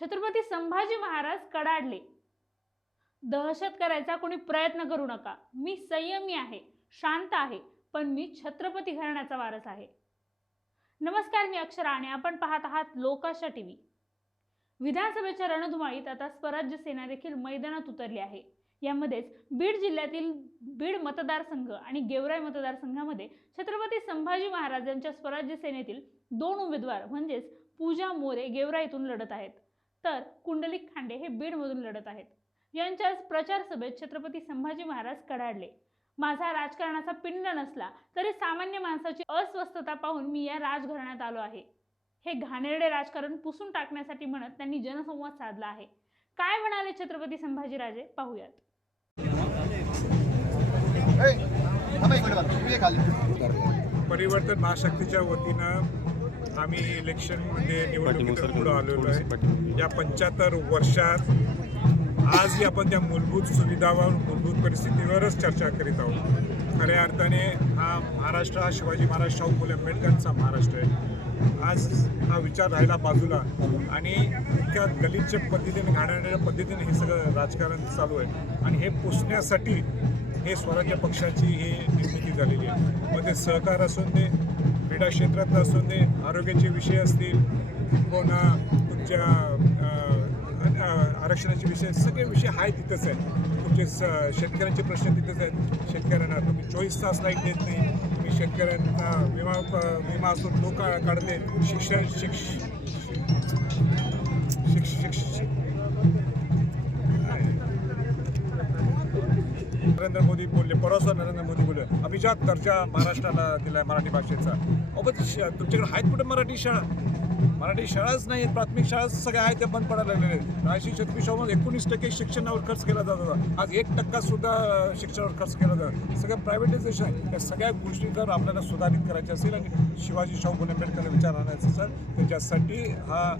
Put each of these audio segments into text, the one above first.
छत्रपती संभाजी महाराज कडाडले. दहशत करायचा कोणी प्रयत्न करू नका. मी संयमी आहे शांत आहे पण मी छत्रपती घराण्याचा वारस आहे. नमस्कार मी अक्षरा आणि आपण पाहत आहात लोकाशा टीव्ही. विधानसभेच्या रणधुमाळीत आता स्वराज्य सेना देखील मैदानात उतरली आहे. यामध्येच बीड जिल्ह्यातील बीड मतदारसंघ आणि गेवराई मतदारसंघामध्ये छत्रपती संभाजी महाराजांच्या स्वराज्य सेनेतील दोन उमेदवार म्हणजेच पूजा मोरे गेवराईतून लढत आहेत. तर कुंडलिक खांडे हे बीडमधून लढत आहेत. यांच्या प्रचार सभेत छत्रपती संभाजी महाराज कडाडले. माझा राजकारणाचा पिंड नसला तरी सामान्य माणसाची अस्वस्थता पाहून मी या राजघराण्यात आलो आहे. हे घाणेरडे राजकारण पुसून टाकण्यासाठी म्हणत त्यांनी जनसंवाद साधला आहे. काय म्हणाले छत्रपती संभाजीराजे? पाहूयात. परिवर्तन महाशक्तीच्या वतीनं आम्ही इलेक्शनमध्ये निवडणुकीत पुढे आलेलो आहे. या पंच्याहत्तर वर्षात आजही आपण त्या मूलभूत सुविधावर मूलभूत परिस्थितीवरच चर्चा करीत आहोत. खऱ्या अर्थाने हा महाराष्ट्र हा शिवाजी महाराज शाहू फुले आंबेडकरांचा महाराष्ट्र आहे. आज हा विचार राहिला बाजूला आणि इतक्या गलिच्छ पद्धतीने घाणेरड्या पद्धतीने हे सगळं राजकारण चालू आहे. आणि हे पुसण्यासाठी हे स्वराज्य पक्षाची ही निर्मिती झालेली आहे. मग ते सहकार असून दे क्रीडा क्षेत्रात असून दे आरोग्याचे विषय असतील पुन्हा तुमच्या आरक्षणाचे विषय सगळे विषय आहे तिथंच आहेत. तुमचे स शेतकऱ्यांचे प्रश्न तिथंच आहेत. शेतकऱ्यांना तुम्ही चोवीस तास लाइट देत नाही. तुम्ही शेतकऱ्यांना विमा विमा असून लोक काढते. शिक्षण शिक्ष शिक्ष शिक्ष नरेंद्र मोदी बोलले परवाच नरेंद्र मोदी बोलले अभिजात दर्जा महाराष्ट्राला दिलाय मराठी भाषेचा. अहो पण श- तुमच्याकडे आहेत कुठे मराठी शाळा? मराठी शाळाच नाही आहेत प्राथमिक शाळा सगळ्या आहेत त्या बंद पडायला लागलेल्या आहेत. राजशिक छत्रपती एकोणीस टक्के शिक्षणावर खर्च केला जात होता. आज एक टक्का सुद्धा शिक्षणावर खर्च केला जातो सगळं प्रायव्हेटायझेशन आहे. या सगळ्या गोष्टी जर आपल्याला सुधारित करायच्या असेल आणि शिवाजी शाहू फुले आंबेडकर विचार आणायचा असेल त्याच्यासाठी हा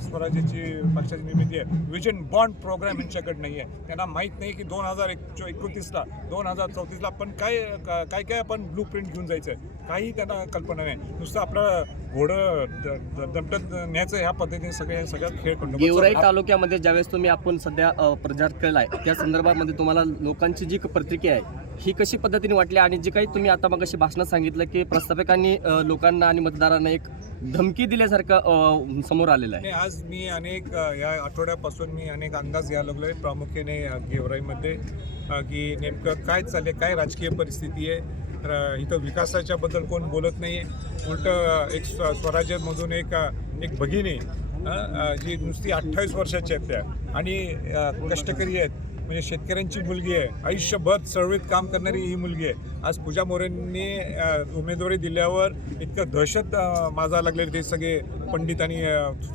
स्वराज्याची पक्षाची निर्मिती आहे. विजन बॉन्ड प्रोग्राम यांच्याकडे नाही आहे. त्यांना माहीत नाही की दोन हजार एक एकोणतीसला दोन हजार चौतीसला आपण काय काय काय आपण ब्लू प्रिंट घेऊन जायचं आहे काही त्यांना कल्पना नाही. नुसतं आपलं घोडं द- दमटत न्यायचं ह्या पद्धतीने सगळे सगळ्यात खेळ करतो गेवराई तालुक्यामध्ये ज्यावेळेस तुम्ही आपण सध्या प्रचार केला आहे त्या संदर्भामध्ये तुम्हाला लोकांची जी प्रतिक्रिया आहे ही कशी पद्धतीने वाटली? आणि जे काही तुम्ही आता मग अशी भाषणात सांगितलं की प्रस्थापकांनी लोकांना आणि मतदारांना एक धमकी दिल्यासारखं समोर आलेलं आहे. आज मी अनेक या आठवड्यापासून मी अनेक अंदाज घ्यायला लागलो आहे प्रामुख्याने गेवराईमध्ये की नेमकं काय चालले काय राजकीय परिस्थिती आहे. तर इथं विकासाच्या बद्दल कोण बोलत नाही आहे उलट एक स्व स्वराज्यामधून एक एक भगिनी जी नुसती अठ्ठावीस वर्षाची आहेत त्या. आणि कष्टकरी आहेत. म्हणजे शेतकऱ्यांची मुलगी आहे. आयुष्यभर चळवळीत काम करणारी ही मुलगी आहे. आज पूजा मोरेंनी उमेदवारी दिल्यावर इतकं दहशत माझा माजा लागलेले ते सगळे पंडित आणि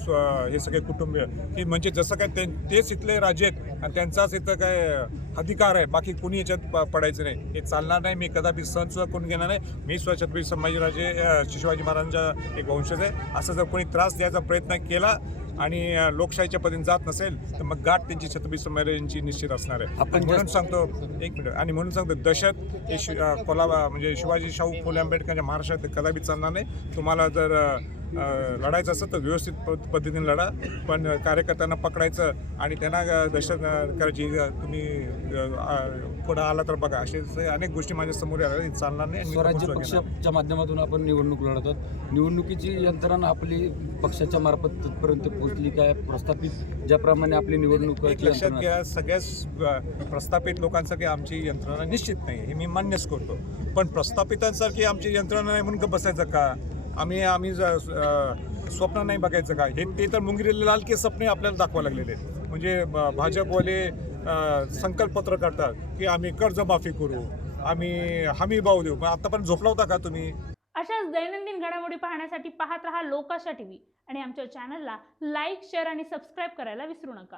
स्व- हे सगळे कुटुंबीय की म्हणजे जसं काय ते तेच इथले राजे आहेत आणि त्यांचाच इथं काय अधिकार आहे. बाकी कोणी याच्यात प- पडायचं नाही. हे चालणार नाही. मी कदापि सण सुद्धा कोण घेणार नाही. मी सुद्धा छत्रपती संभाजीराजे शिवाजी महाराजांचा एक वंशज आहे. असं जर कोणी त्रास द्यायचा प्रयत्न केला आणि लोकशाहीच्या पद्धतीने जात नसेल तर मग गाठ त्यांची छत्रपती संभाजीराजांची निश्चित असणार आहे. आपण म्हणून सांगतो एक मिनिट आणि म्हणून सांगतो दहशत हे शि कोल्हा म्हणजे शिवाजी शाहू फुले आंबेडकरच्या महाराष्ट्रात कदापि चालणार नाही. तुम्हाला जर लढायचं असेल तर व्यवस्थित पद- पद्धतीने लढा पण कार्यकर्त्यांना पकडायचं आणि त्यांना दहशत करायची तुम्ही पुढं आला तर बघा. असे अनेक गोष्टी माझ्यासमोर आल्या चालणार नाही स्वराज्य. पक्षाच्या माध्यमातून आपण निवडणूक लढवतात निवडणुकीची यंत्रणा आपली पक्षाच्या मार्फत तिथपर्यंत पोहोचली काय? प्रस्थापित ज्याप्रमाणे आपली निवडणूक लक्षात घ्या सगळ्याच प्रस्थापित लोकांसारखी आमची यंत्रणा निश्चित नाही. हे मी मान्यच करतो. पण प्रस्थापितांसारखी आमची यंत्रणा नाही म्हणून का बसायचं का? आम्ही आम्ही स्वप्न नाही बघायचं का हे ते तर मुंगिरीले लाल के स्वप्ने आपल्याला दाखवा लागलेले आहेत. म्हणजे भाजपवाले संकल्पपत्र करतात की आम्ही कर्जमाफी करू आम्ही हमी भाव देऊ. पण आतापर्यंत झोपला होता का तुम्ही? अशाच दैनंदिन घडामोडी पाहण्यासाठी पाहत रहा लोकाशा टीव्ही. आणि आमच्या चॅनलला लाईक शेअर आणि सबस्क्राईब करायला विसरू नका.